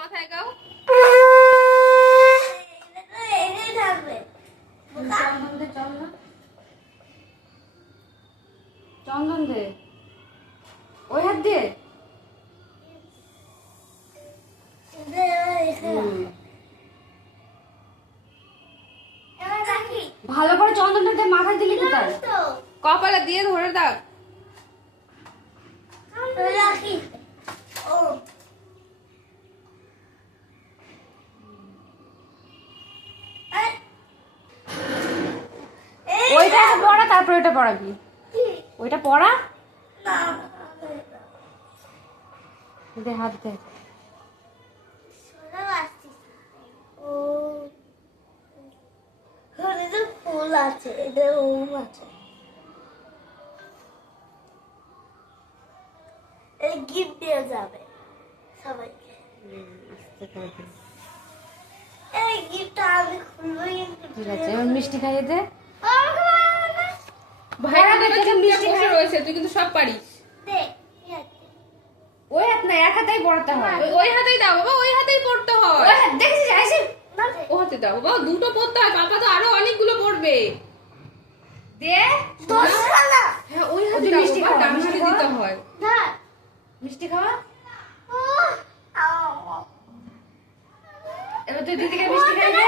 মাথায় গাও। চন্দন দে, ওই হাত দিয়ে ভালো করে চন্দনটা দিয়ে মাথায় দিলি কোথায়? কপালে দিয়ে ধরে দাও। ওইটা পড়া, তারপর ওইটা পড়াবি। ওইটা পড়া, দে হাত দে। ফুল আছে, এটা ওম আছে। এই গিফট দিয়ে যাবে সবাইকে। এই গিফটটা আমি খুলবো। ঠিক আছে, এবার মিষ্টি খাইয়ে দে। ভাইরা দেখে মিষ্টি বসে রয়েছে, তুই কিন্তু সব পারিস। দে, ওই হাত না, এক হাতেই পড়তে হয়। ওই হাতেই দাও বাবা, ওই হাতেই পড়তে হয়। ওই হাত দেখছিস আইসি, ও হাতে দাও বাবা, দুটো পড়তে হয়। পাপা তো আরো অনেকগুলো পড়বে। দে দোসরা। হ্যাঁ, ওই হাতে দাও বাবা, ডান হাতে দিতে হয়। ধর মিষ্টি খাওয়া। এবার তুই দিদিকে মিষ্টি খাইয়ে দে।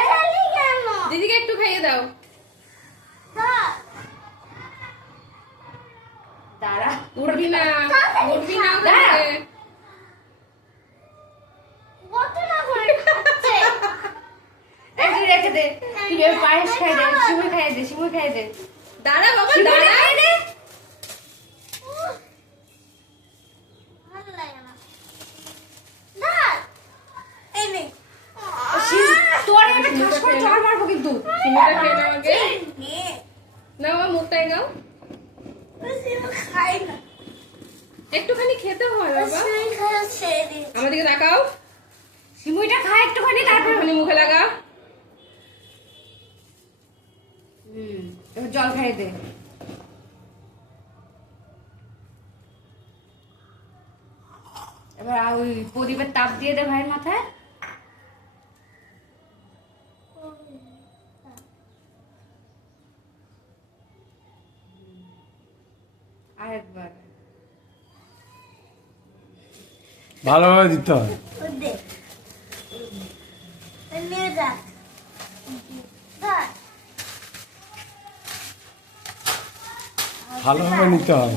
দিদিকে একটু খাইয়ে দাও। দাঁড়া, উঠবি না, উঠবি না। রেখে দে, তুই পায়েস খাই দে, সিমুই খাই দে, সিমুই খাই দে। দাঁড়া বাবা, দাঁড়া। তোর একটা ঠাস করে চড় মারবো কিন্তু। সিমুইটা খেয়ে নাও আগে। না বাবা, মুখটাই নাও। একটুখানি খেতে হয় বাবা। আমাদেরকে তাকাও। সিমুইটা খা একটুখানি, তারপর মুখে লাগা। এবার জল খাইয়ে দে। এবার ওই প্রদীপের তাপ দিয়ে দে ভাইয়ের মাথায়। আরেকবার ভালোভাবে দিতে হয়। ভালোভাবে নিতে হয়।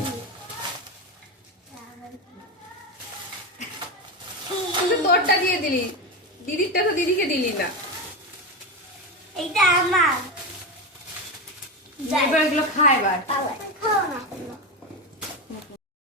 তোরটা দিয়ে দিলি, দিদিরটা তো দিদিকে দিলি না। এইটা আমার। এবার এগুলো খা এবার।